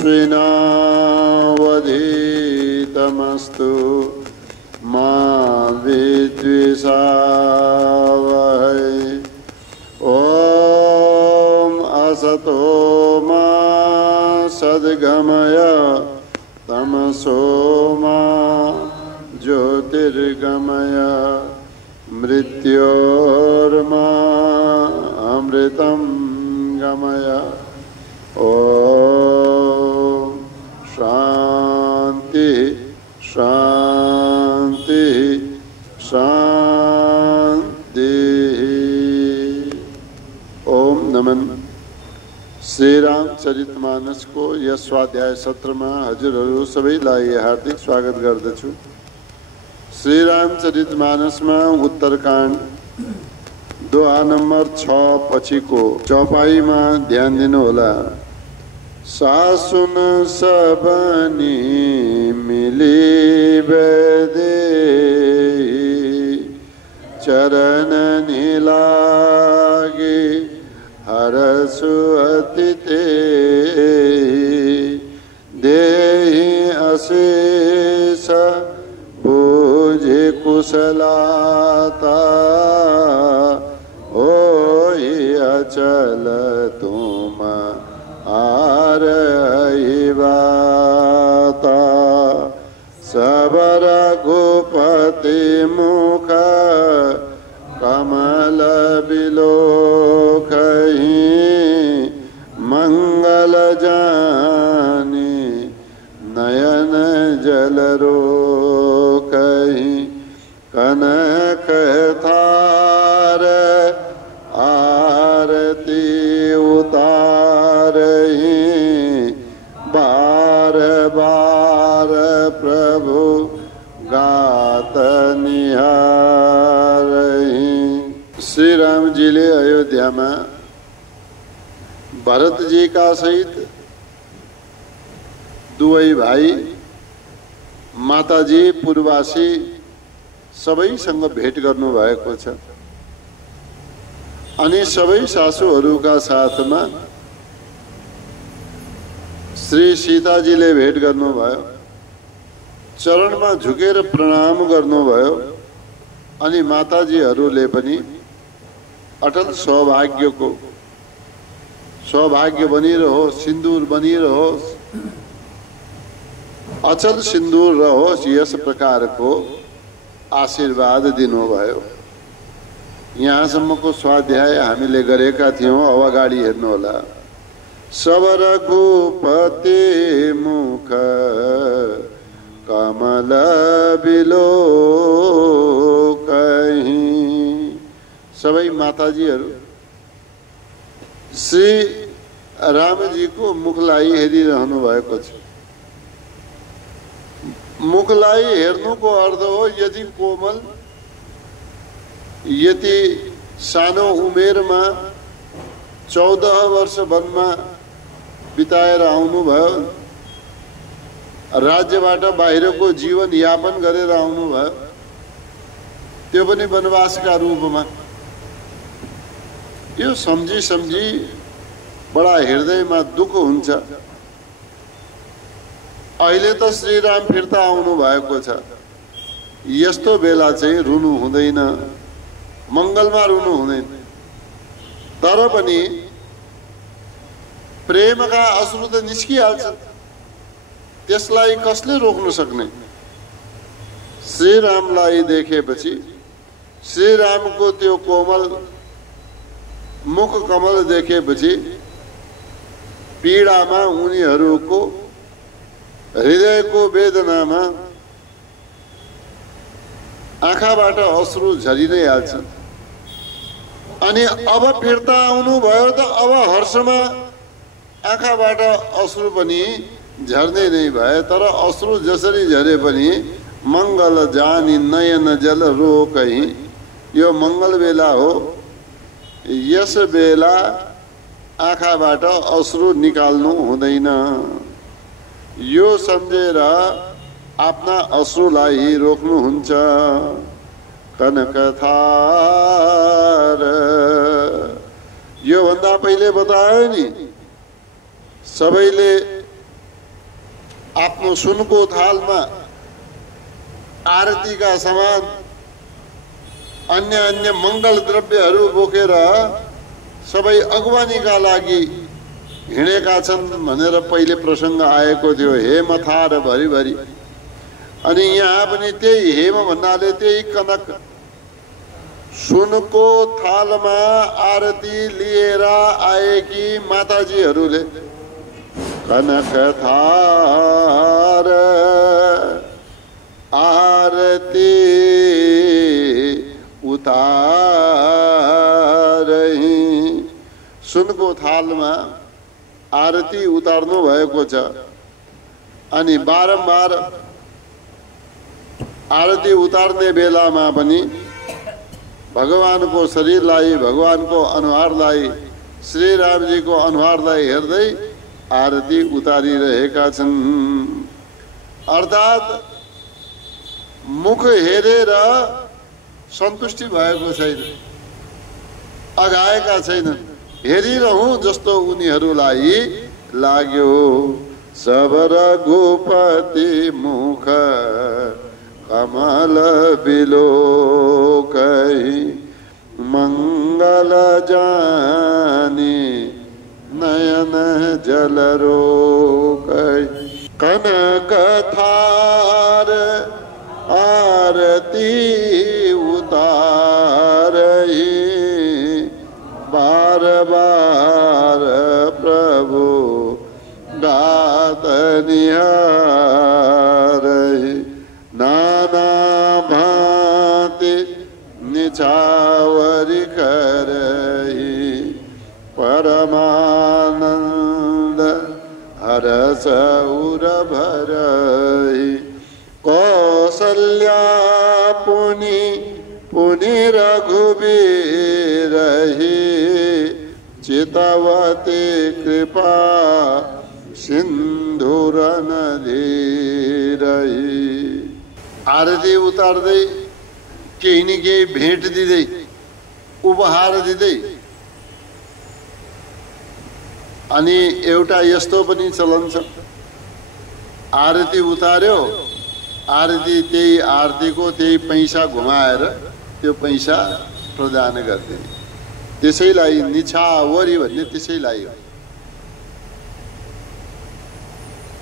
तेजस्विनावधीतमस्तु मा विद्विषावहै। ॐ असतो मा सद्गमय तमसो मा ज्योतिर्गमय मृत्योर्मा अमृतं गमय। ॐ शान्ति शान्ति शान्ति। ओम नमन। श्री रामचरितमानस को यस स्वाध्याय सत्र में हजुरहरू सबैलाई हार्दिक स्वागत गर्दछु। श्री रामचरितमानस में उत्तरकाण्ड दोहा नंबर 6 पछिको चौपाई में ध्यान दिनु होला। सासुन सबनी मिली बेदे चरण निलागे हरसु अतिते देहि अशेष बुझे कुशलाता होई अचल तुम आर बाता। सबर गोपति मुख कमल बिलोकहि मंगल जानी नयन जल रोकहि। कनक थार आरती उतारहि बार बार प्रभु गात निहारहि। श्री राम जी ले अयोध्या में भरत जी का सहित दुवै भाई माताजी पूर्वासी सबैसँग भेट गर्नु भएको छ। अनि सबै सासूहरूका साथमा श्री सीताजीले भेट गर्नुभयो, चरणमा झुकेर प्रणाम गर्नुभयो। अनि माताजीहरूले पनि अटल सौभाग्य बनिरहोस्, सिन्दूर बनिरहोस्, अचल सिन्दूर रहोस्, यस प्रकारको आशीर्वाद दिनुभयो। यहाँसम्मको स्वाध्याय हामीले गरेका थियौं। अब अगाडि हेर्नु होला। सबर गोपति मुख कमल बिलोकहि। सबै माताजीहरू श्री रामजीको मुखलाई हेरिरहनु भएको छ। मुखलाई हेर्नुको अर्थ हो यति कोमल, यति सानो उमेरमा 14 वर्ष वनमा बिताएर आउनुभयो, राज्यबाट बाहिरको जीवन यापन गरेर आउनुभयो, त्यो पनि वनवासका रूपमा। यो सम्झी बडा हृदयमा दुःख हुन्छ। अहिले त श्री राम फिर्ता आउनु भएको छ। यस्तो बेला चाहिँ रुनु हुँदैन, मंगलमा रुनु हुँदैन। तर पनि प्रेमका अश्रु त निस्किहाल्छ, त्यसलाई कसले रोक्न सक्ने। श्री रामलाई देखेपछि, श्री रामको त्यो कोमल मुख कमल देखेपछि पीडामा, उनीहरूको हृदयको वेदनामा आँखाबाट अश्रु झरि नै हाल्छ। अनि अब फिर्ता आउनु भयो त अब हर्षमा आँखाबाट अश्रु पनि झर्ने नै भए। तर अश्रु जसरी झरे पनि मंगल जानी नयन जल रोकहि। यो मंगल बेला हो, यस बेला आँखाबाट अश्रु निकाल्नु हुँदैन। यो सम्झेर आफ्ना अश्रुलाई रोक्नुहुन्छ। कनकथार यो भन्दा पहिले बतायो नि, सबैले आफ्नो सुनको थालमा आरतीका समान अन्य अन्य मङ्गल द्रव्यहरू बोकेर सबै अगवानीका लागि हिँडेका छन् भनेर पहिले प्रसङ्ग आएको थियो। हेम थार भरिभरि। अनि यहाँ पनि त्यही हेम भन्नाले त्यही कनक सुनको थालमा आरती लिएर आएकी माताजीहरूले कनक थार आरती उतारही। सुनको थालमा आरती उतार्नु भएको छ। अनि बारम्बार आरती उतार्ने बेलामा पनि भगवानको शरीरलाई, भगवानको अनुहारलाई, श्री रामजीको अनुहारलाई हेर्दै आरती उतारिरहेका छन्। अर्थात् मुख हेरेर सन्तुष्टि भएको छैन, अघाएका छैनन्। हेरिरहँ जस्तो उनीहरूलाई लाग्यो। सब रघुपति मुख कमल बिलोकहि मंगल जानी नयन जल रोकहि। कनक थार आरती उतारहि बार बार प्रभु गात निहारहि। नाना भांति निछावरी करहि परमानंद हरस उर भरहि। कौसल्या पुनि पुनि रघुबीरहि चितवती कृपा सिंधुर नदीरहि। आरती उतार्दै केही न केही भेट दिँदै, उपहार दिँदै। अनि एउटा यस्तो पनि चलन छ, आरती उतार्यो, आरती त्यही आरतीको त्यही पैसा घुमाएर त्यो पैसा प्रदान गरिदिने, त्यसैलाई निछावरी भन्ने त्यसैलाई हो।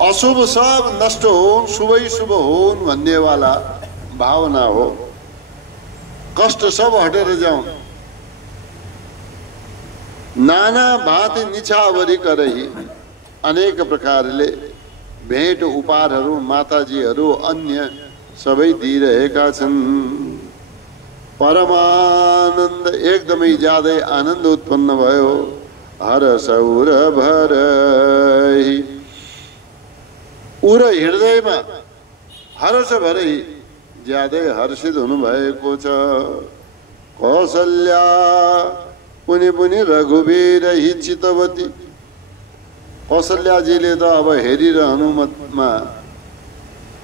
अशुभ सब नष्ट होन्, शुभै शुभ होन् भन्नेवाला भावना हो। कष्ट सब हटेर जाउन्। नाना भाँति निछावरी करही, अनेक प्रकारले भेट उपहारहरू माताजीहरू अन्य सबै दिइरहेका छन्। परमानन्द एकदमै ज्यादै आनन्द उत्पन्न भयो। हरस उर भरहि, उर हृदयमा हर्ष भरै ज्यादै हर्षित हुनुभएको छ। कौसल्या पुनि पुनि रघुबीरहि चितवती। कौशल्याजीले त अब हेरिरहनुमा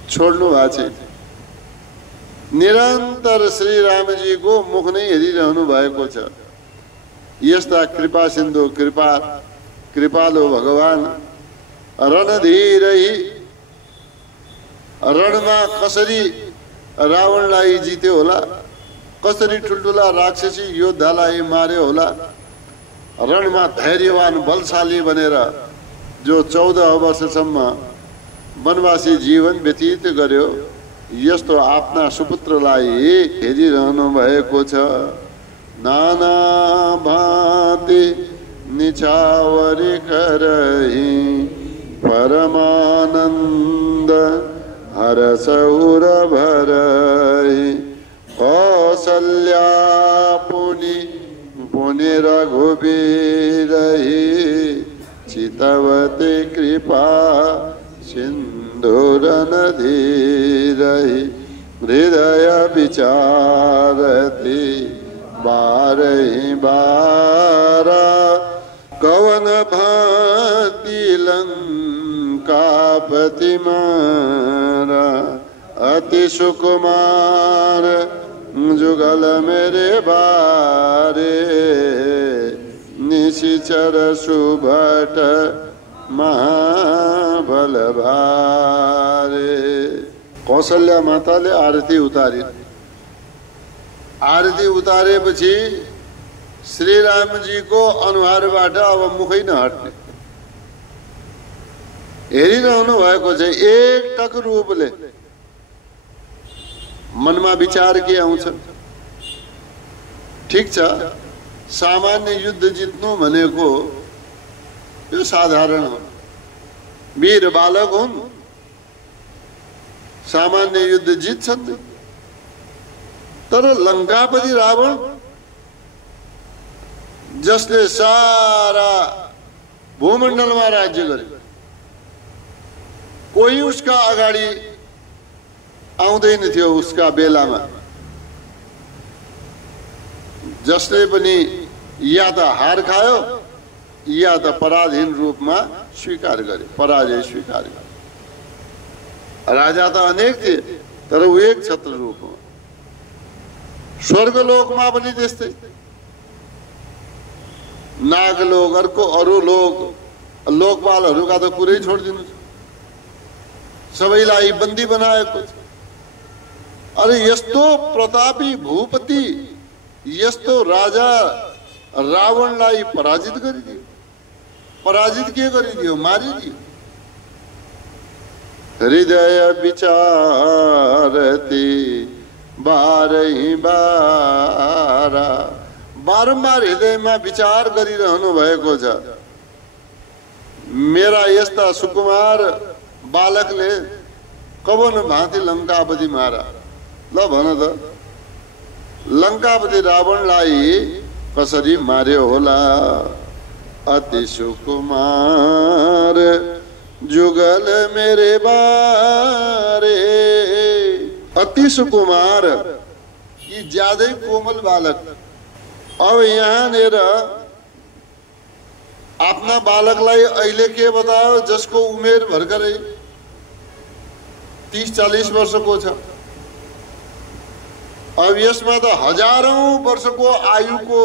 छोड्नु भएको छैन, निरन्तर श्री रामजीको मुख नै हेरिरहनु भएको छ। यस्ता कृपा सिन्धु कृपालु भगवान रणधीरहि, रणमा कसरी रावणलाई जित्यो होला, कसरी ठुल्ठुला राक्षसी योद्धालाई मार्यो होला, रणमा धैर्यवान बलशाली बनेर जो 14 वर्षसम्म वनवासी जीवन व्यतीत गर्यो, यस्तो आफ्ना सुपुत्रलाई हेरिरहनु भएको छ। नाना भाँति निछावरी करहि परमानन्द हरस उर भरहि। कौसल्या पुनि पुनि रघुबीरहि चितवती कृपा सिंधुर नदीरहि। हृदय विचारति बारहि बारा, कवन भांति लंकापति मारा। अति सुकुमार जुगल मेरे बारे, निशिचर सुभट महाबल भारे। कौशल्या माताले आरती उतारी। आरती उतारेपछि श्रीरामजीको अनुहारबाट अब मुखै नहट्ने हेरिरहनु भएको छ। एकटक रूपले मनमा विचार के आउँछ? ठिक छ, सामान्य युद्ध जित्नु भनेको यो साधारण हो। वीर बालक हुन्, सामान्य युद्ध जित्छन्। तर लंकापति रावण जसले सारा भूमण्डलमा राज्य गरे, कोही उसका अगाडि आउँदैन थियो। उसका बेलामा जसले पनि या त हार खायो या त पराधीन रूपमा स्वीकार गरे, पराजय स्वीकार गरे। राजा त अनेक थिए तर ऊ एक छत्र रूपमा। स्वर्गलोकमा पनि त्यस्तै। नागलोक अर्को, अरू लोक, लोकपालहरूका त कुरै छोडिदिनु, सबैलाई बन्दी बनाएको छ। अरे यस्तो प्रतापी भूपति, यस्तो राजा रावणलाई पराजित गरिदियो। पराजित के गरिदियो? मारिदियो। हृदय विचारती बारही बारा, बारम्बार हृदयमा विचार गरिरहनु भएको छ। मेरा यस्ता सुकुमार बालकले कवन भाँति लंकापति मारा। ल भन त, लंकापति रावणलाई कसरी मार्यो होला? अति सुकुमार जुगल मेरे बारे। अति सुकुमार, यी ज्यादै कोमल बालक। अब यहाँनिर आफ्ना बालकलाई अहिले के बतायो? जसको उमेर भर्खरै 30-40 वर्षको छ। अब यसमा त हजारौं वर्षको आयुको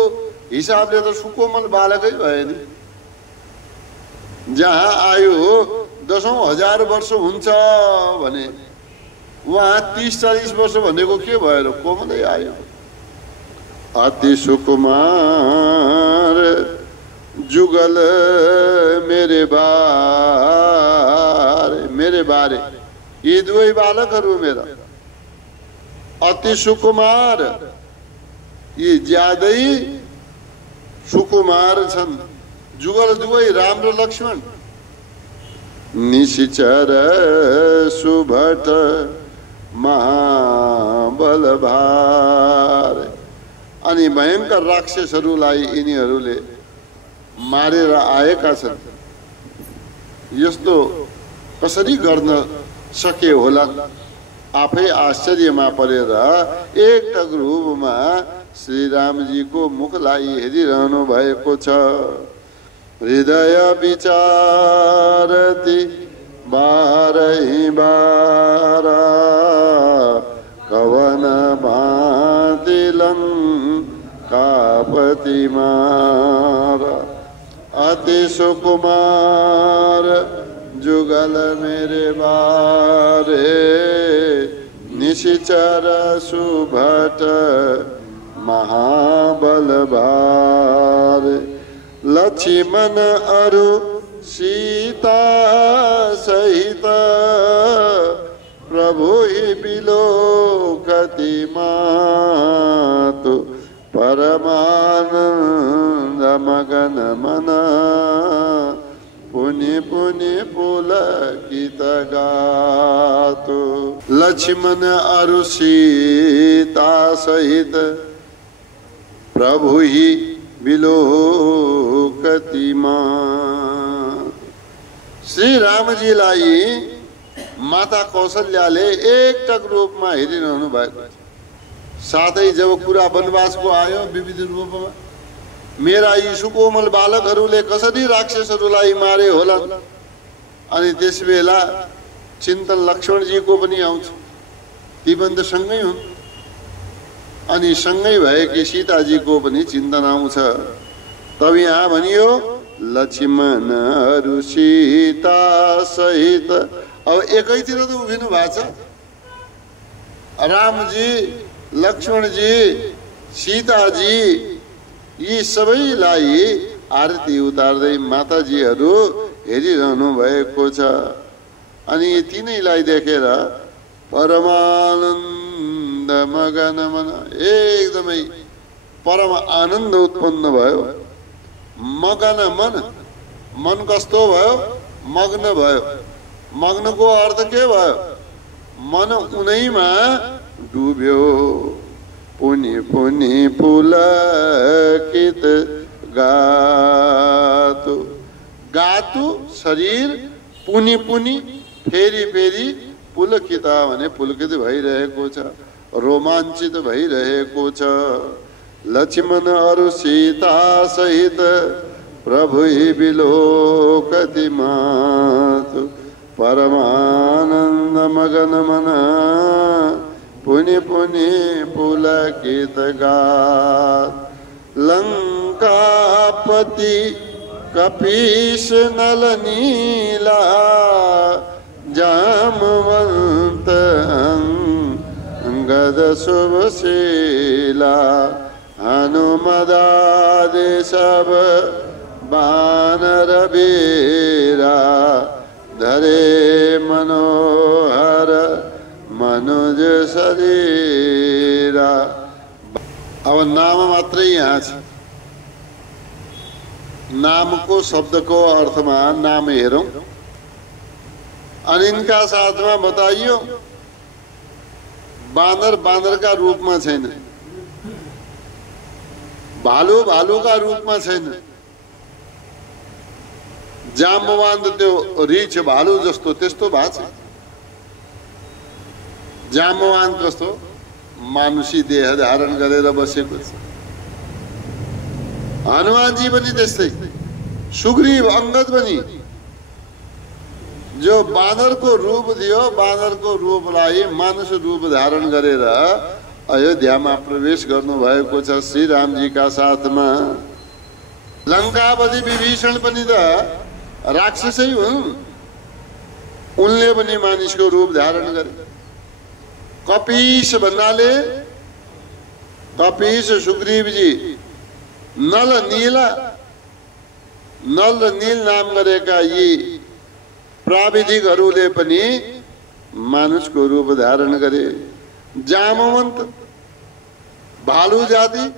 हिसाबले त सुकोमल बालकै भयो नि। जहाँ आयु 10,000 वर्ष हुन्छ भने वहाँ 30-40 वर्ष भनेको के भयो र? कोमलै आयो। अति सुकुमार जुगल मेरे बारे, मेरे बारे। यी दुवै बालकहरू मेरा अति सुकुमार, यी ज्यादै सुकुमार छन्। जुगल दुवै राम र लक्ष्मण। निशिचर सुभट महाबल भार। अनि भयंकर राक्षसहरूलाई यिनीहरूले मारेर आएका छन्। यस्तो कसरी गर्न सके होला? आफै आश्चर्यमा परेर एकटक रूपमा श्रीरामजीको मुखलाई हेरिरहनु भएको छ। हृदय विचारती बारही बारा, कवन भाँति लंकापति मारा। अति सुकुमार जुगल मेरे बारे, निशिचर सुभट महाबल भार। लक्ष्मण अरु सीता सहित प्रभु ही बिलोकति मातु। परमानंद मगन मन पुनि पुनि पुलकित गातु। लक्ष्मण अरु सीता सहित प्रभु ही बिलोकति मातु। श्री रामजीलाई माता कौशल्याले एकटक रूपमा हेरिरहनु भएको छ। साथै जब कुरा वनवासको आयो विविध रूपमा, मेरा यी सुकोमल बालकहरूले कसरी राक्षसहरूलाई मारे होला? अनि त्यसबेला चिन्तन लक्ष्मणजीको पनि आउँछ। ती पनि त सँगै हुन्। अनि सँगै भएकी सीताजीको पनि चिन्तन आउँछ। तब यहाँ भनियो लक्ष्मणहरू सीता सहित। अब एकैतिर त उभिनु भएको छ। रामजी, लक्ष्मणजी, सीताजी यी सबैलाई आरती उतार्दै माताजीहरू हेरिरहनु भएको छ। अनि तिनैलाई देखेर परमानन्द मगन मन, एकदमै परम आनन्द उत्पन्न भयो। मगन मन, मन कस्तो भयो? मग्न भयो। मग्नको अर्थ के भयो? मन उनैमा डुब्यो। पुनि पुनि पुलकित गातु, गातु शरीर, पुनि पुनि फेरि फेरि, पुलकित भने पुलकित भइरहेको छ, रोमाञ्चित भइरहेको छ। लक्ष्मणहरू सीता सहित प्रभु विलोकति मातु, परमानन्द मगन मन पुनि पुनि पुलकित गात। लंकापति कपीश नल नीला, जामवंत अंगद शुभशीला। हनुमदादि सब बानर वीरा, धरे मनोहर मनुज शरीरा। अब नाम मात्रै यहाँ छ। नामको शब्दको अर्थमा नाम हेरौं। अनि इनका साथमा बताइयो बानर बानरका रूपमा छैन, भालु भालुका रूपमा छैन, जाम्बवान त्यो रिछ भालु जस्तो त्यस्तो भएको छ। जाम्बवान कस्तो? मानुषी देह धारण गरेर बसेको छ। हनुमानजी पनि त्यस्तै, सुग्रीव अंगद पनि जो बानरको रूप दियो, बानरको रूपलाई मानुष रूप धारण गरेर अयोध्यामा प्रवेश गर्नु भएको छ श्री रामजीका साथमा। लंकापति विभीषण पनि त राक्षसै हुन्, उनले पनि मानिसको रूप धारण गरे। कपीश भन्नाले कपीश सुग्रीवजी, नल नीला, नल र नील नाम गरेका यी प्राविधिकहरूले पनि मानुषको रूप धारण गरे। जामवन्त भालु जाति,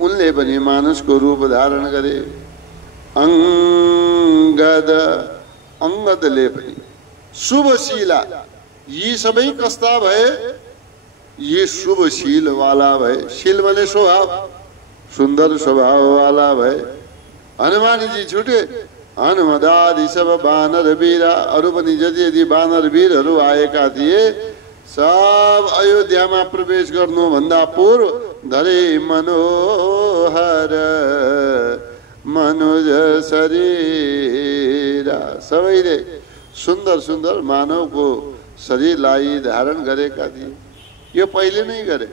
उनले पनि मानुषको रूप धारण गरे। अंगद, अंगदले पनि। शुभशीला, यी सबै कस्ता भए? यी शुभशील वाला भए। शील भने स्वभाव, सुन्दर स्वभाव वाला भए। हनुमानजी छुटे। हनुमदादि सब बानर वीरा, अरू पनि जति जति बानर वीरहरू आएका थिए सब अयोध्यामा प्रवेश गर्नुभन्दा पूर्व धरे मनोहर मनुज शरीरा, सबैले सुन्दर सुन्दर मानवको शरीरलाई धारण गरेका थिए। यो पहिले नै गरे,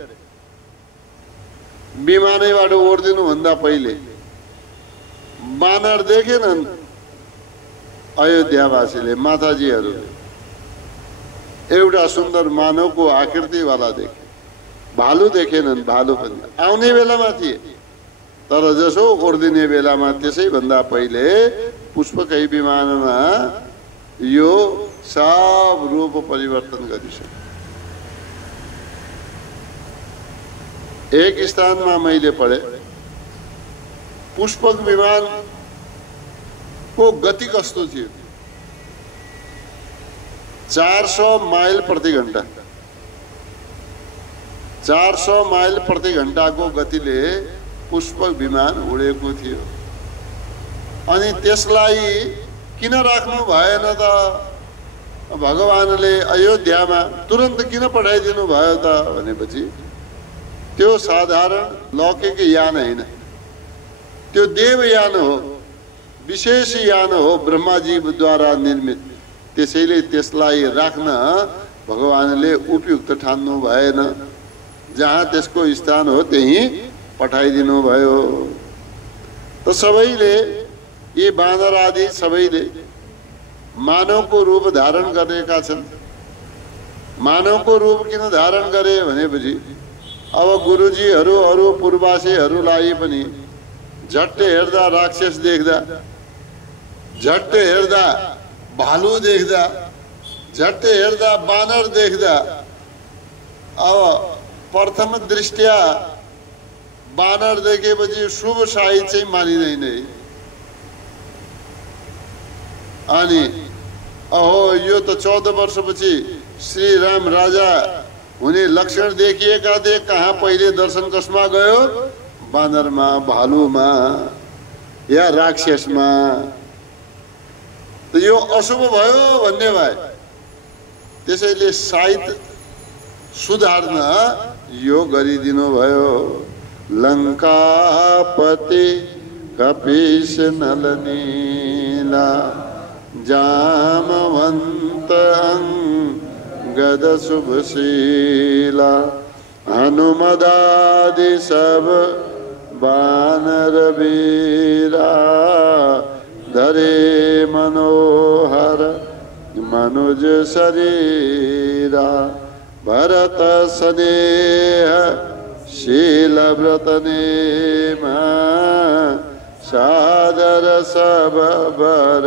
विमानैबाट ओर्दिनु भन्दा पहिले। बानर देखेनन् अयोध्यावासीले, माताजीहरूले एउटा सुन्दर मानवको आकृतिवाला देखे। भालु देखेनन्, भालु पनि आउने बेलामा थिए, तर जसो ओर्दिने बेलामा त्यसैभन्दा पहिले पुष्पकै विमानमा यो सब रूप परिवर्तन गरिसक्यो। एक स्थानमा मैले पढे, पुष्पक विमान को गति कस्तो थियो? 400 माइल प्रति घण्टा, 400 माइल प्रति घण्टाको गतिले पुष्पक विमान उडेको थियो। अनि त्यसलाई किन राख्नु भएन त? भगवानले अयोध्यामा तुरन्त किन पठाइदिनु भयो त भनेपछि त्यो साधारण लौकिक यान होइन, त्यो देवयान हो, विशेष यान हो, ब्रह्माजीद्वारा निर्मित। त्यसैले त्यसलाई राख्न भगवानले उपयुक्त ठान्नु भएन। जहाँ त्यसको स्थान हो त्यही पठाइदिनु भयो। त सबैले यी बाँदर आदि सबैले मानवको रूप धारण गरेका छन्। मानवको रूप किन धारण गरे भनेपछि अब गुरुजीहरू अरू पूर्वासीहरूलाई पनि झट्टै हेर्दा राक्षस देख्दा, झट्टै हेर्दा भालु देख्दा, झट्टै हेर्दा बानर देख्दा अब प्रथम दृष्टिया बानर देखेपछि शुभ साहित्य चाहिँ मानिँदैन। अनि अहो यो त 14 वर्षपछि श्री राम राजा हुने लक्षण देखिएका थिए, कहाँ पहिले दर्शन कसमा गयो? बानरमा, भालुमा या राक्षसमा। त यो अशुभ भयो भन्ने भए त्यसैले साहित्य सुधार्न यो गरिदिनु भयो। लङ्कापति कपीश नलनीला जामवन्त अंगद शुभशीला हनुमदादि सब बानर वीरा धरे मनोहर मनुज शरीरा भरत स्नेह शील व्रत नेम सादर सब बर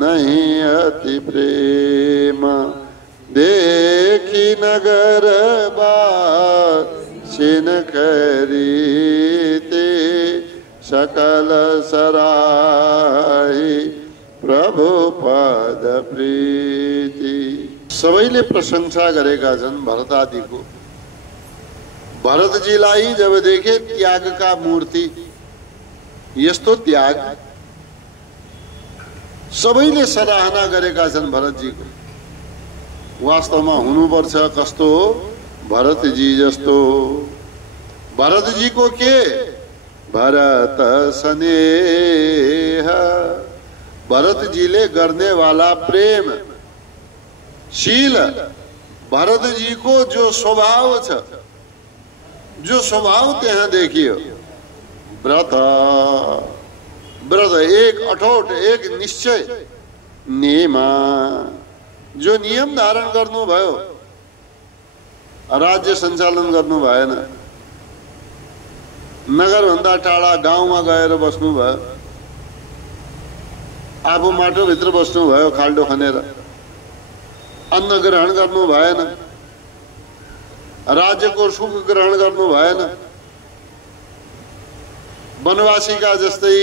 नहीं अति प्रेम देखी नगर बासिन खरीते सकल सराही प्रभु पद प्रीति। सबैले प्रशंसा गरेका छन् भरत आदिको। भरतजीलाई जब देखे त्याग का मूर्ति, यस्तो त्याग सबैले सराहना गरेका छन् भरतजीको। वास्तवमा हुनुपर्छ कस्तो? भरतजी जस्तो। भरतजीको के? भरत स्नेह, भरतजीले गर्ने वाला प्रेम, शील, भरतजीको जो स्वभाव छ, जो स्वभाव त्यहाँ देखियो। व्रत, व्रत एक अठोट, एक निश्चय, नियमा, जो नियम धारण गर्नु भयो। राज्य सञ्चालन गर्नु भएन, नगरभन्दा टाढा गाउँमा गएर बस्नु भयो, आफू माटोभित्र बस्नु भयो खाल्डो खनेर, अन्न ग्रहण गर्नु भएन, राज्यको सुख ग्रहण गर्नु भएन। वनवासीका जस्तै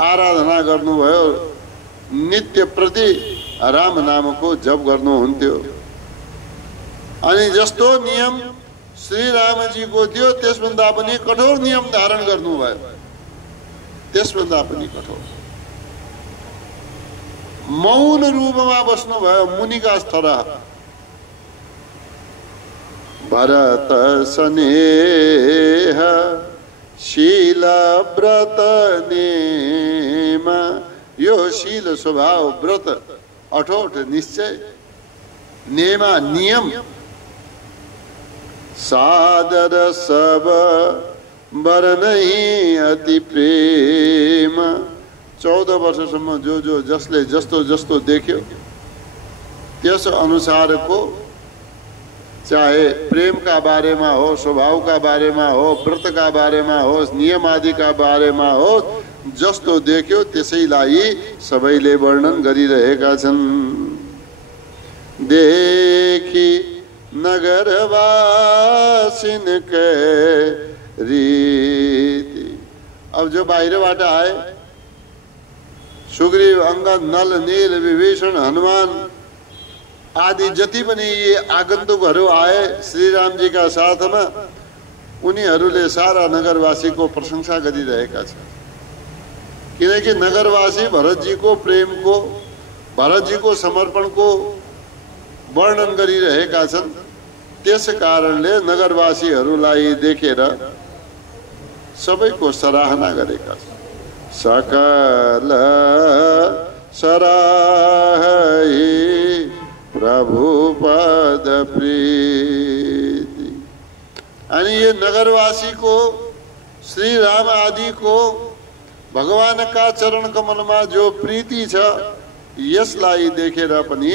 आराधना गर्नुभयो, नित्य प्रति राम नामको जप गर्नुहुन्थ्यो। अनि जस्तो नियम श्री रामजीको थियो त्यसभन्दा पनि कठोर नियम धारण गर्नुभयो, त्यसभन्दा पनि कठोर। मौन रूपमा बस्नुभयो मुनिका तरह। भरत स्नेह शील व्रत नेम, यो शील स्वभाव, व्रत अठोट निश्चय, नेमा नियम, सादर सब बर नहीं अति प्रेम। 14 वर्षसम्म जो जो जसले जस्तो जस्तो देख्यो त्यस अनुसारको, चाहे प्रेम का बारेमा हो, स्वभाव का बारेमा हो, व्रत का बारेमा हो, नियम आदि का बारेमा हो, जस्तो देख्यो त्यसैलाई सबैले वर्णन गरिरहेका छन्। देखी नगरवासिन के रीति। अब जो बाहिरबाट आए, सुग्रीव, अंगद, नल, नील, विभीषण, हनुमान आदि जति पनि यी आगन्तुकहरू आए श्री रामजी का साथमा, उनीहरूले सारा नगरवासीको प्रशंसा गरिरहेका छन्। किनकि नगरवासी भरतजीको प्रेमको, भरतजीको समर्पणको वर्णन गरिरहेका छन्। त्यस कारणले नगरवासीहरूलाई देखेर सबैको सराहना गरेका छन्। सकल सराही प्रभु पद प्रीति। अनि यो नगरवासीको, श्री राम आदिको भगवानका चरण कमलमा जो प्रीति छ यसलाई देखेर पनि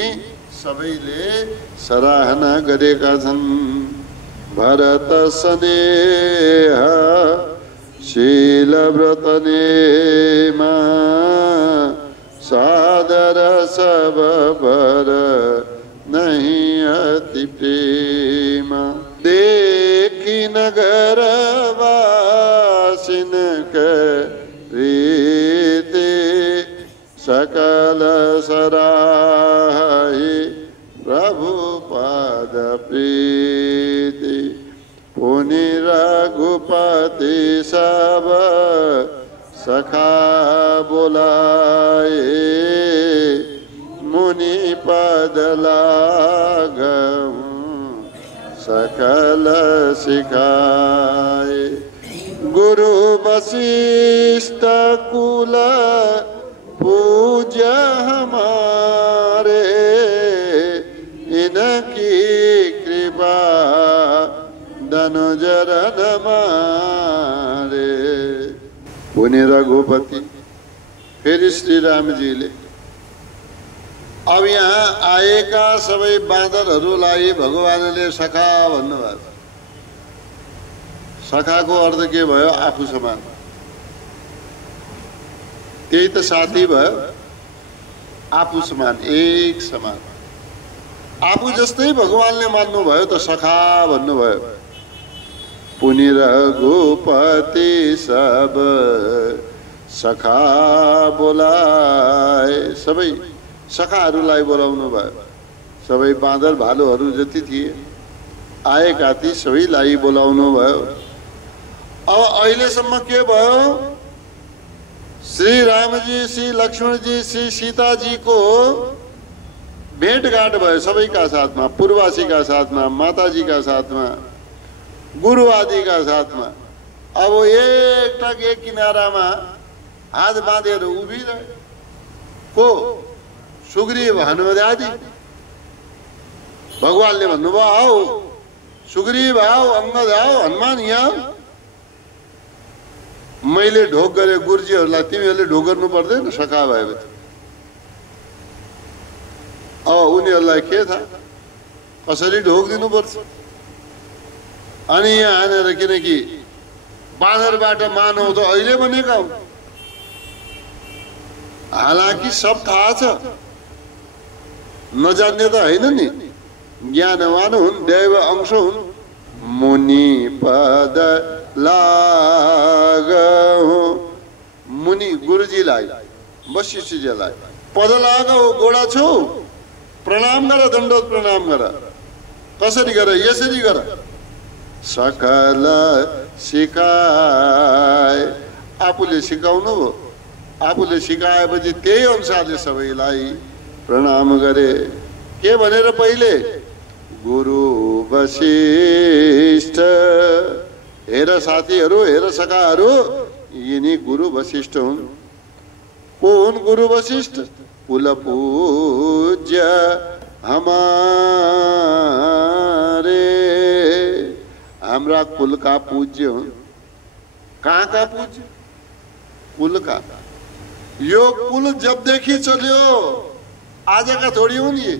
सबैले सराहना गरेका छन्। भरत स्नेह शील व्रत नेमा सादर सब बर नहीं अति प्रेम। देखी नगर वासिन प्रीति सकल सराहि प्रभु पाद प्रीति। पुनि रघुपति सब सखा बोलाए मुनि पद लागहु सकल सिखाए। गुरु वशिष्ठ कुल पूज्य हमारे इनकी कृपा धनुजरन मारे। पुनि रघुपति फिर श्री राम जी ले अब यहाँ आएका सबै बाँदरहरूलाई भगवानले सखा भन्नुभयो। सखाको अर्थ के भयो? आफू समान। त्यही त साथी भयो, आफू समान, एक समान। आफू जस्तै भगवानले मान्नु भयो त सखा भन्नुभयो। पुनि रघुपति सब सखा बोलाए, सबै सखाहरूलाई बोलाउनु भयो। सबै बाँदर भालुहरू जति थिए आएका ती सबैलाई बोलाउनु भयो। अब अहिलेसम्म के भयो? श्री रामजी, श्री लक्ष्मणजी, श्री सीताजीको भेटघाट भयो सबैका साथमा, पूर्ववासीका साथमा, माताजीका साथमा, गुरु आदिका साथमा। अब एकटक एक किनारामा हात बाँधेर उभिरहे को? सुग्रीव, हनुमत आदि। भगवानले भन्नुभयो आओ सुग्रीव आओ, अंगद आओ, हनुमान यहाँ। मैले ढोक गरे गुरुजीहरूलाई, तिमीहरूले ढोक गर्नु पर्दैन सखा भएपछि। अब उनीहरूलाई के थाहा कसरी ढोक दिनुपर्छ। अनि यहाँ आनेर, किनकि बाँदरबाट मानव त अहिले बनेका हुन्, हालाकि सब थाहा छ, नजान्ने त होइन नि, ज्ञानवान हुन्, दैव अंश हुन्। मुनि पद लागहु, मुनि गुरुजीलाई, वशिष्ठजीलाई पद लागहु, गोडा छौ, प्रणाम गर, दण्डोत प्रणाम गर। कसरी गर? यसरी गर। सकल सिकाए, आफूले सिकाउनु भयो। आफूले सिकाएपछि त्यही अनुसारले सबैलाई प्रणाम गरे। के भनेर? पहिले गुरु वशिष्ठ, हेर साथीहरू, हेर सखाहरू, यिनी गुरु वशिष्ठ हुन्। को हुन् गुरु वशिष्ठ? कुल पूज्य हमारे, हाम्रा कुल का पूज्य हुन्। कहाँ का पूज्य? कुल का। यो कुल जबदेखि चल्यो, आजका थोडी हुन् ये।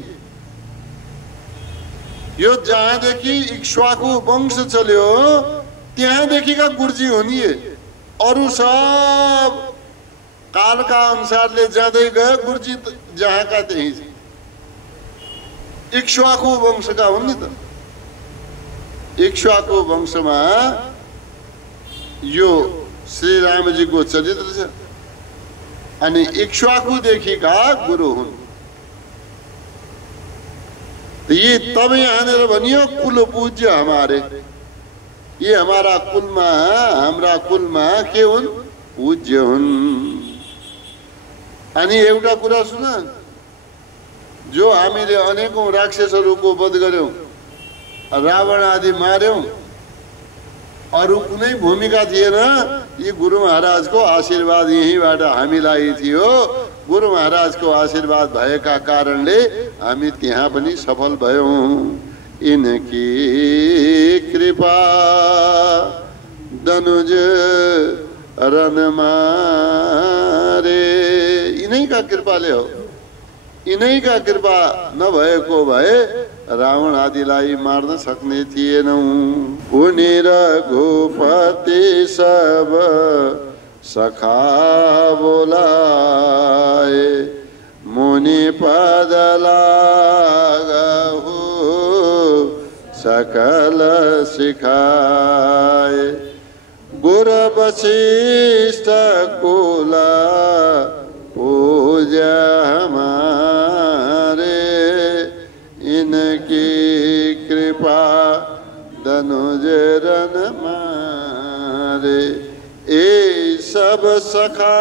यो जहाँदेखि इक्ष्वाकु वंश चल्यो त्यहाँदेखिका गुरुजी हुन् ये। अरू सब कालका अनुसारले जाँदै गयो, गुरुजी जहाँका त्यही छ। इक्ष्वाकु वंशका हुन् नि त। इक्ष्वाकु वंशमा यो श्री रामजीको चरित्र छ। अनि इक्ष्वाकुदेखिका गुरु हुन्। ये तब यहाँनिर भनियो कुल पूज्य हमारे, ये हमारा कुलमा, हाम्रा कुलमा के हुन्? पूज्य हुन्। अनि एउटा कुरा सुन, जो हामीले अनेकौं राक्षसहरूको वध गर्यौं, रावण आदि मार्यौं, अरू कुनै भूमिका थिएन। यी गुरु महाराजको आशीर्वाद यहीँबाट हामीलाई थियो। गुरु महाराजको आशीर्वाद भएका कारणले हामी त्यहाँ पनि सफल भयौं। इनकी कृपा दनुज रनमा रे। यिनैका कृपाले हो, यिनैका कृपा नभएको भए रावण आदिलाई मार्न सक्ने थिएनौ। उनी रघुपति सब सखा बोलाए, मुनि पद लागहु सकल सिखाए। गुर वशिष्ठ कुल पूजा हमारे, इनकी कृपा धनुज रन मारे। ए सब सखा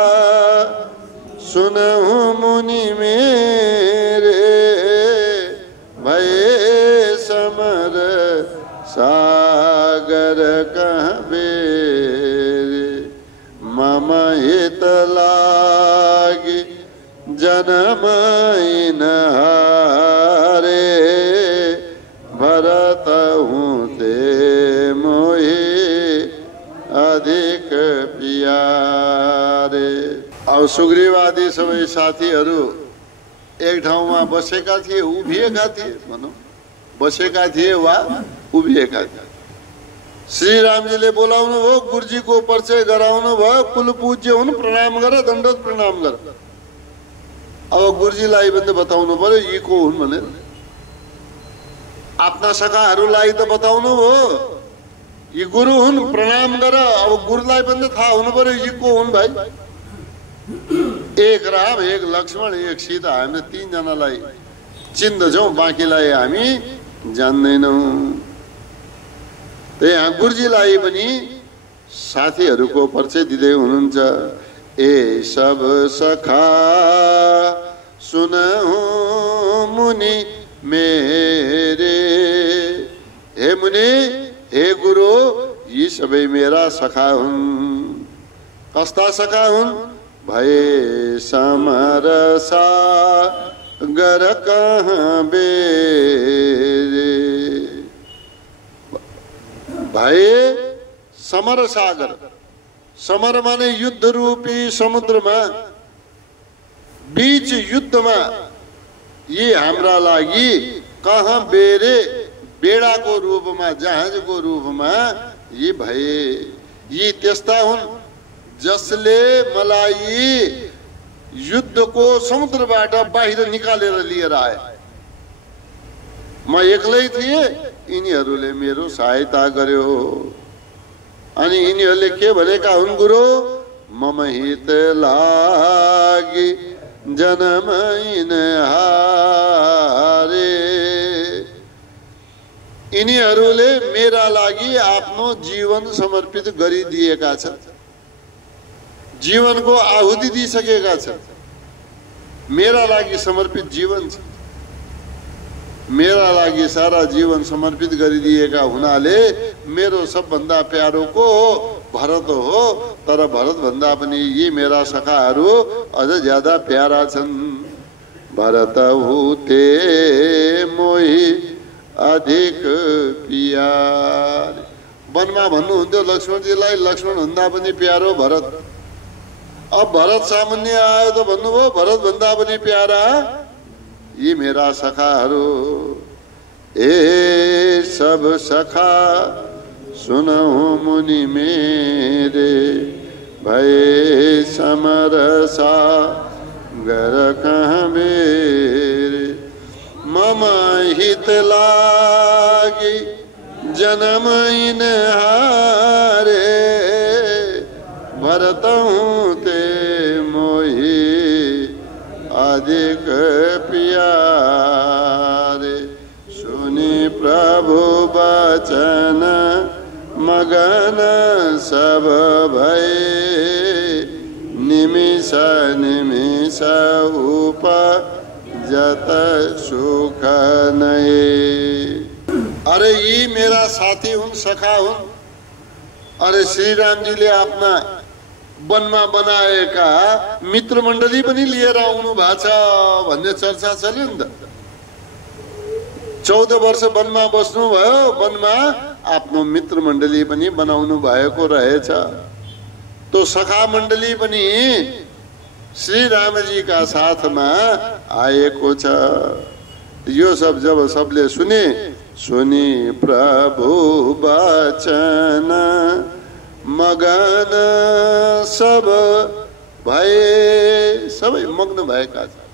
सुनहु मुनि मेरे, भये समर सागर कहाँ बेरे। मम हित लागी जन्म इन हारे, भरत हूँ ते मोहि अधिक प्यारे। अब सुग्रीव आदि सबै साथीहरू एक ठाउँमा बसेका थिए, उभिएका थिए, भनौँ बसेका थिए वा उभिएका थिए। श्री रामजीले बोलाउनु भयो, गुरुजीको परिचय गराउनु भयो, कुल पूज्य हुन्, प्रणाम गर, दण्डवत प्रणाम गर। अब गुरुजीलाई पनि बताउनु पर्यो यी को हुन् भनेर। आफ्ना सखाहरूलाई त बताउनु भयो यी गुरु हुन्, प्रणाम गर। अब गुरुलाई पनि थाहा हुनु पर्यो यी को हुन् भाइ। एक राम, एक लक्ष्मण, एक सीता, हामीले तीनजनालाई चिन्दछौँ, बाँकीलाई हामी जान्दैनौँ। त्यही यहाँ गुरुजीलाई पनि साथीहरूको परिचय दिँदै हुनुहुन्छ। ए सब सखा सुनहु मुनि मेरे। हे मुनि, हे गुरु, यी सबै मेरा सखा हुन्। कस्ता सखा हुन्? भए समरसा गर कहाँ बेरे। भए समर सागर, समर माने युद्ध रूपी समुद्रमा, बीच युद्धमा यी हाम्रा लागि कहाँ बेरे, बेडाको रूपमा, जहाजको रूपमा यी भए। यी त्यस्ता हुन् जसले मलाई युद्धको समुद्रबाट बाहिर निकालेर लिएर आए। म एक्लै थिएँ, यिनीहरूले मेरो सहायता गर्यो। अनि यिनीहरूले के भनेका हुन् गुरु? मम हित लागि जन्म इन हारे। यिनीहरूले मेरा लागि आफ्नो जीवन समर्पित गरिदिएका छन्, जीवनको आहुति दिइसकेका छन्। मेरा लागि समर्पित जीवन छ, मेरा लागि सारा जीवन समर्पित गरिदिएका हुनाले मेरो सबभन्दा प्यारो को हो? भरत हो। तर भरत भन्दा पनि यी मेरा सखाहरू अझ ज्यादा प्यारा छन्। भरत हुते मोहि अधिक प्यारे। वनमा भन्नुहुन्थ्यो लक्ष्मणजीलाई, लक्ष्मण भन्दा पनि प्यारो भरत। अब भरत सामान्य आयो त भन्नुभयो भरत भन्दा पनि प्यारा यी मेरा सखाहरू। ए सब सखा सुनहु मुनि मेरे, भए समरसा गर कहाँ बेरे। मम हित लागी जन्म इन हारे, भरत हूँ ते मोहि अधिक प्यारे। सुनि प्रभु वचन मगन सब भये, निमिष निमिष उपजत सुख नये। अरे यी मेरा साथी हुन्, सखा हुन्। अरे श्री रामजीले आफ्ना वनमा बनाएका मित्र मण्डली पनि लिएर आउनु भएको छ भन्ने चर्चा चल्यो नि त। 14 वर्ष वनमा बस्नुभयो, वनमा आफ्नो मित्र मण्डली पनि बनाउनु भएको रहेछ। तो सखा मण्डली पनि श्री रामजीका साथमा आएको छ। यो सब जब सबले सुनी प्रभु वचन मगन सब भए, सबै मग्न भएका छन्,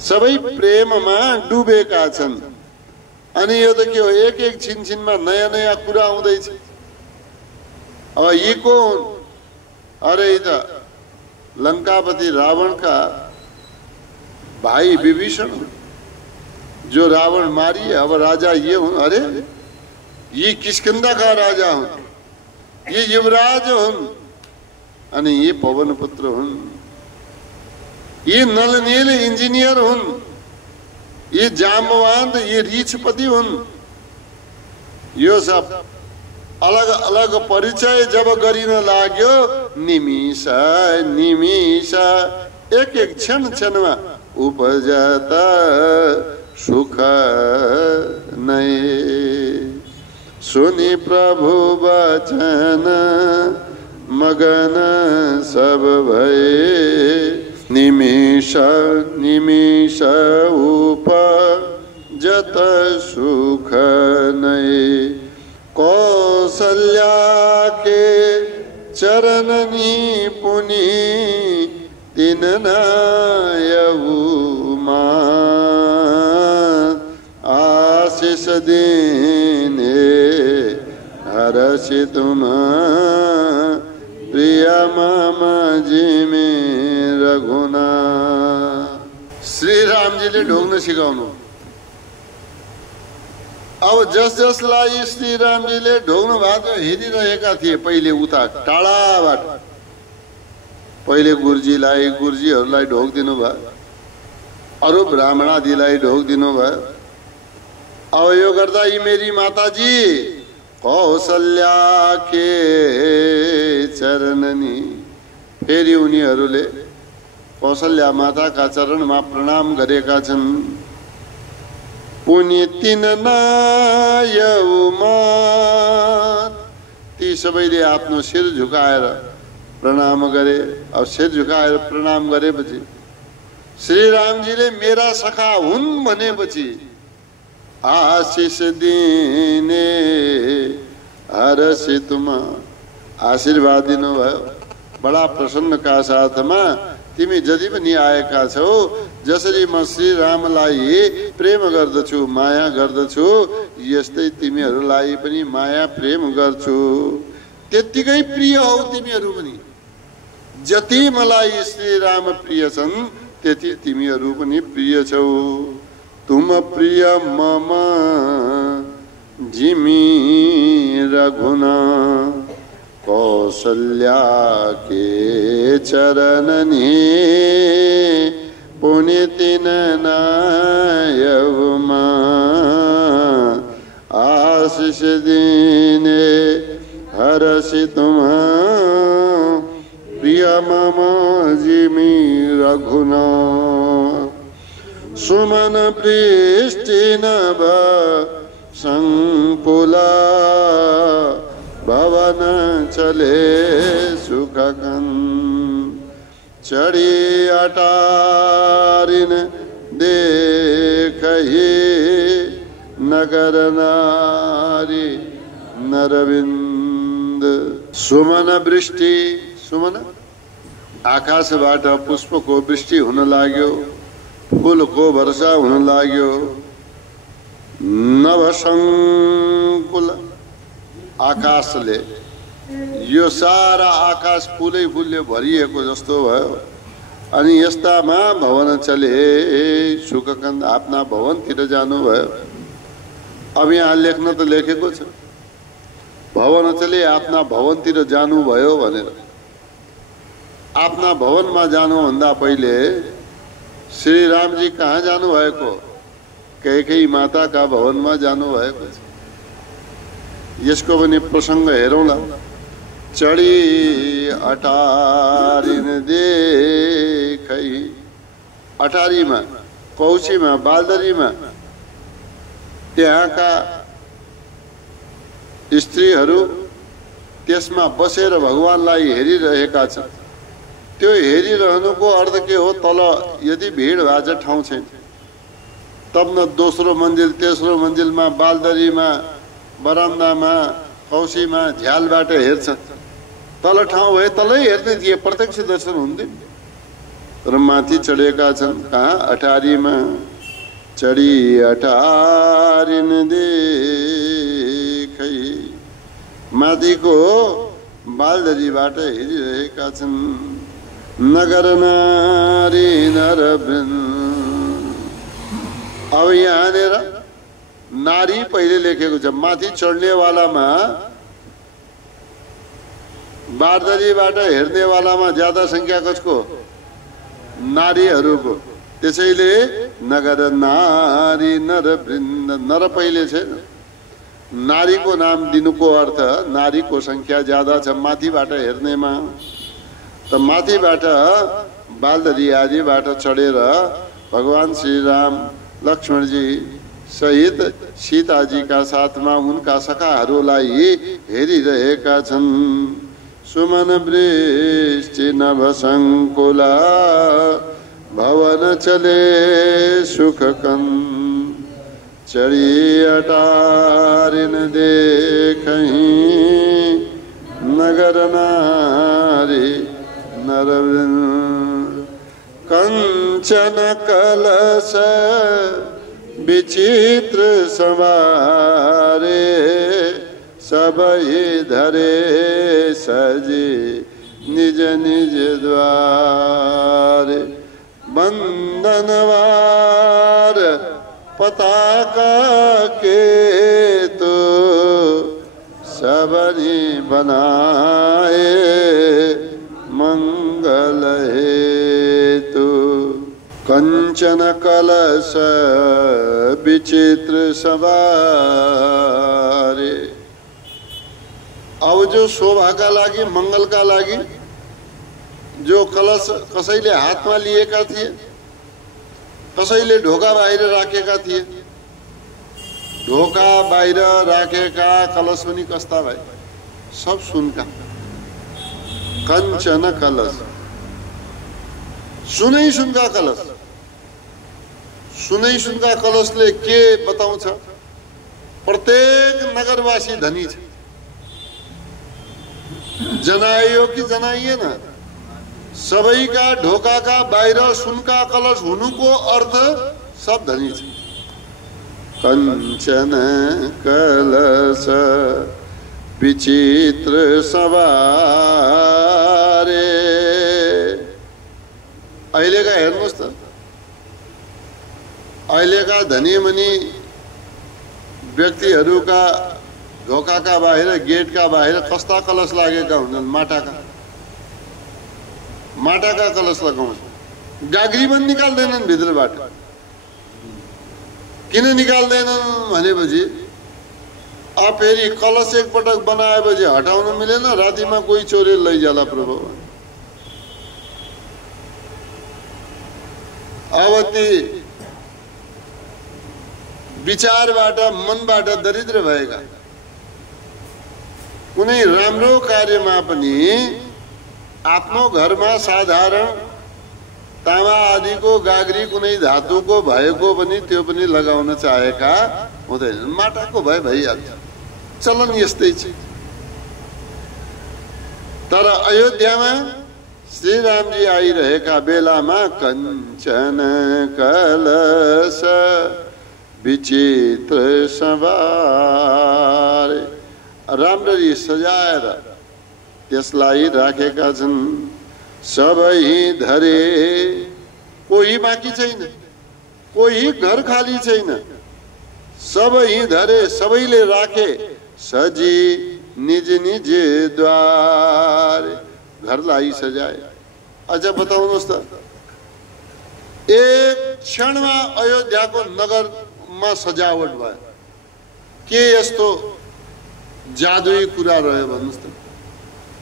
सबै प्रेममा डुबेका छन्। अनि यो त के हो, एक एक छिनछिनमा नयाँ नयाँ कुरा आउँदैछ। अब यी को हुन्? अरे यी त लंकापति रावणका भाइ विभीषण हुन्, जो रावण मारिए। अब राजा ये हुन्। अरे ये किष्किन्धाका राजा हुन्, ये युवराज हुन्, अनि ये पवन पुत्र हुन्, ये नलनील इंजीनियर हुन्, ये जाम्बवान, ये रीछपति हुन्। यो सब अलग अलग परिचय जब गरिन लाग्यो, निमिष निमिष एक एक क्षण क्षणमा उपजता सुख नै। सुनि प्रभु वचन मगन सब भए, निमिष निमिष उपजत सुख नै। कौसल्या के चरणनी पुनि तिन नायऊ आशीष दीने हरषि तुम प्रिय मम जिमे रघुना। श्री रामजीले ढोग्न सिकाउनु। अब जस जसलाई श्री रामजीले ढोग्नु भएको हेरिरहेका थिए पहिले उता टाढाबाट। पहिले गुरुजीहरूलाई ढोग दिनु भयो, अरू ब्राह्मणादिलाई ढोग दिनु भयो। अब यो गर्दा यी मेरी माताजी कौशल्या के चरणनी, फेरि उनीहरूले कौशल्या माताका चरणमा प्रणाम गरेका छन्। पुनि तिन नायौमा, ती सबैले आफ्नो शिर झुकाएर प्रणाम गरे। अब शिर झुकाएर प्रणाम गरेपछि श्री रामजीले मेरा सखा हुन् भनेपछि आशीष दिने हरषि तुम, आशीर्वाद दिनुभयो। बडा प्रसन्नका साथमा तिमी जति पनि आएका छौ, जसरी म श्री रामलाई प्रेम गर्दछु, माया गर्दछु, यस्तै तिमीहरूलाई पनि माया प्रेम गर्छु। त्यतिकै प्रिय हौ तिमीहरू पनि। जति मलाई श्री राम प्रिय छन्, त्यति तिमीहरू पनि प्रिय छौ। तुम प्रिय मम जिमी रघुना, कौशल्या के चरणनी पुनि तिन नायवमा आशीष दीने हरषि तुम प्रिय मम जिमी रघुना। सुमन वृष्टि नभ संपुला, भवन चले सुखकन। चढ़ी अटारिन देखहि, नगर नारी नरविंद। सुमन वृष्टि, सुमन आकाशबाट पुष्पको वृष्टि हुन लाग्यो, फूलको वर्षा हुन लाग्यो। नभसंकुल, आकाशले यो सारा आकाश फुलै फुलले भरिएको जस्तो भयो। अनि यस्तामा भवन चले सुखकन्द, आफ्ना भवनतिर जानुभयो। अब यहाँ लेख्न त लेखेको छ, भवन चले आफ्ना भवनतिर जानुभयो भनेर। आफ्ना भवनमा जानुभन्दा पहिले श्री रामजी कहाँ जानुभएको? कैकेयी माताका भवनमा जानुभएको छ। यसको पनि प्रसङ्ग हेरौँला। चढी अटारिन देखै, अटारीमा, कौशीमा, बालदरीमा त्यहाँका स्त्रीहरू त्यसमा बसेर भगवानलाई हेरिरहेका छन्। त्यो हेरिरहनुको अर्थ के हो? तल यदि भिडभाड ठाउँ छैन तब न दोस्रो मन्जिल तेस्रो मन्जिलमा बालदरीमा बरान्दामा कौसीमा झ्यालबाट हेर्छ। तल ठाउँ भए तलै हेर्ने थिए, प्रत्यक्ष दर्शन हुन्थ्यो। र माथि चढेका छन् कहाँ? अटारीमा चढी अटारिन देखै माथिको बालदरीबाट हेरिरहेका छन्। नगर नारी नरवृन्द। अब यहाँनिर नारी पहिले लेखेको छ। माथि चढ्नेवालामा बालदरीबाट हेर्नेवालामा ज्यादा संख्या कसको? नारीहरूको। त्यसैले नगर नारी नरवृन्द, नर पहिले छैन। नारीको नाम दिनुको अर्थ नारीको संख्या ज्यादा छ माथिबाट हेर्नेमा। त माथिबाट बालदरी आदिबाट चढेर भगवान श्री राम लक्ष्मणजी सहित सीताजीका साथमा उनका सखाहरूलाई हेरिरहेका छन्। सुमन वृष्टि नभ संकुला भवन चले सुखकन चढी अटारिन देखहि नगर नारी नरवृन्द। कंचन कलश विचित्र सवारे सबहि धरे सजे निज निज द्वारे। बंदनवार पताका के तो सबरी बनाए मंगल हेतु। कंचन कलश विचित्र सवारे। अब जो शोभाका लागि मंगलका लागि जो कलश कसैले हातमा लिएका थिए, कसैले ढोका बाहिर राखेका थिए। ढोका बाहिर राखेका कलश पनि कस्ता भए? सब सुनका। कंचन कलश, सुनै सुनका कलश। सुनै सुनका कलशले के बताउँछ? प्रत्येक नगरवासी धनी छ। जनाइयो कि जनाइएन, सबैका ढोकाका बाहिर सुनका कलश हुनुको अर्थ सब धनी छ। कंचन कलश विचित्र सवारे। अहिलेका हेर्नुहोस् त, अहिलेका धनी मनी व्यक्तिहरूका ढोकाका बाहिर गेटका बाहिर कस्ता कलश लागेका हुन्छन्? माटाका कलश लगाउँछ। गाग्री पनि निकाल्दैनन् भित्रबाट। किन निकाल्दैनन् भनेपछि फेरि कलश एकपटक बनाएपछि हटाउन मिलेन, रातिमा कोही चोरेर लैजाला प्रभु। अब ती विचारबाट मनबाट दरिद्र भएका कुनै राम्रो कार्यमा पनि आफ्नो घरमा साधारण तामा आदिको गाग्री कुनै धातुको भएको पनि त्यो पनि लगाउन चाहेका हुँदैनन्। माटाको भए भइहाल्छ, चलन यस्तै छ। तर अयोध्यामा श्री रामजी आइरहेका बेलामा कंचन कलश विचित्र सवारे राम्ररी सजाएर त्यसलाई राखेका छन्। सबै धरे, कोही बाँकी छैन, कोही घर खाली छैन। सबै धरे, सबैले राखे। सजी निज निज द्वारे, घरलाई सजाए। अझ बताउनुहोस् त, एक क्षणमा अयोध्याको नगरमा सजावट भयो। के यस्तो जादुई कुरा रह्यो भन्नुहोस् त?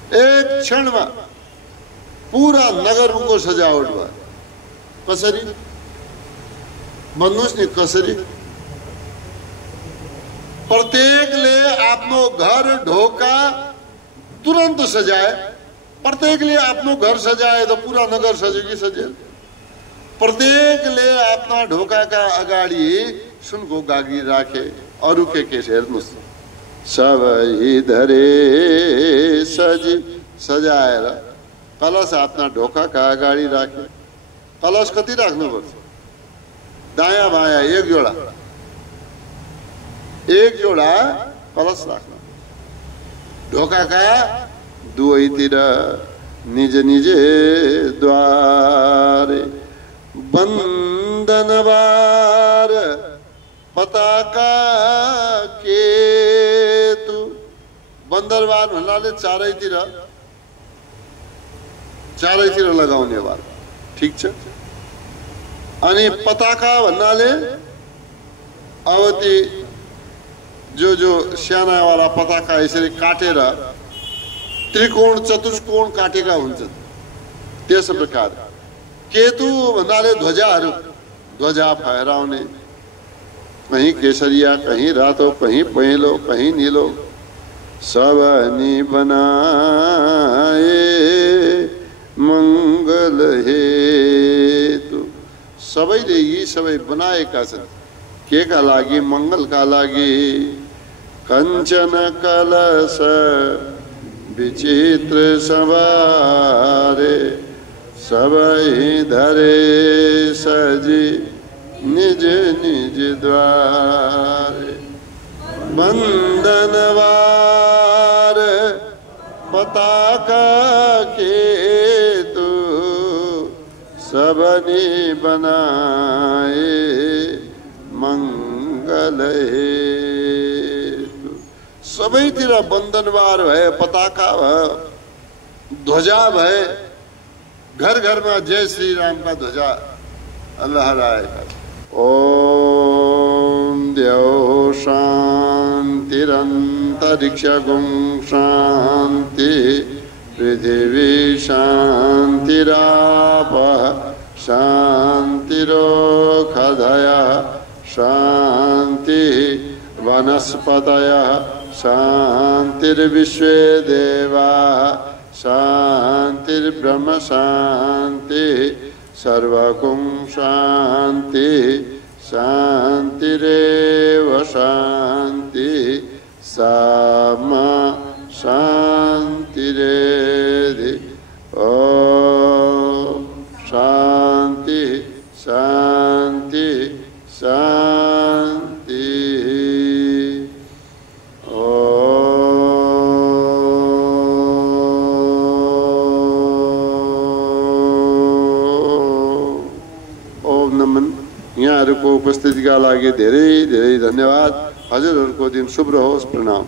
एक क्षणमा पूरा नगरको सजावट भयो। कसरी भन्नुहोस् नि? कसरी? प्रत्येकले आफ्नो घर ढोका तुरंत सजाए। प्रत्येकले आफ्नो घर सजाए त पुरा नगर सज्यो कि सजेल? प्रत्येकले आफ्ना ढोकाका अगाडि सुनको गागी राखे। अरू के हेर्नुस्, सबै धरे सजी सजाएर कलश आफ्ना ढोकाका अगाडि राखे। कलश कति राख्नुपर्छ? दायाँ बायाँ एक जोडा कलश राख्नु। ढोकाका दुवैतिर निज निज द्वारे बन्दनबार पताका केतु। बन्दरबार भन्नाले चारैतिर लगाउने बार, ठिक छ। अनि पताका भन्नाले अब ती जो साना वाला पताका यसरी काटेर त्रिकोण चतुष्कोण काटेका हुन्छन्, त्यस प्रकार। केतु भन्नाले ध्वजाहरू, ध्वजा फहराउने, कहीं केसरिया, कहीं रातो, कहीं पहेँलो, कहीं नीलो। सबनी बनाए मंगल हेतु। सबैले यी सबै बनाएका छन् के का लागि? मंगलका लागि। कंचन कलश विचित्र सवारे सबै धरे सजी निज निज द्वारे। बंदनवार पताका केतु सबनी बनाए मंगल हेतु। सबैतिर बन्दनबार भए, पताका भए, ध्वजा भए। घर घरमा जय श्री राम का ध्वजा लहराएगा। ओम द्यौ शान्तिरन्तरिक्षगुं शान्ति पृथिवी शान्तिरापः शान्तिरोषधयः शान्तिः वनस्पतयः शान्तिर्विश्वे देवाः शान्तिर्ब्रह्म शान्तिः सर्वगुं शान्तिः शान्तिरेव शान्तिः सामा शान्तिरेधि। ॐ शान्तिः शान्तिः शान्तिः। ओम नमन। यहाँहरूको उपस्थितिका लागि धेरै धेरै धन्यवाद। हजुरहरूको दिन शुभ रहोस्। प्रणाम।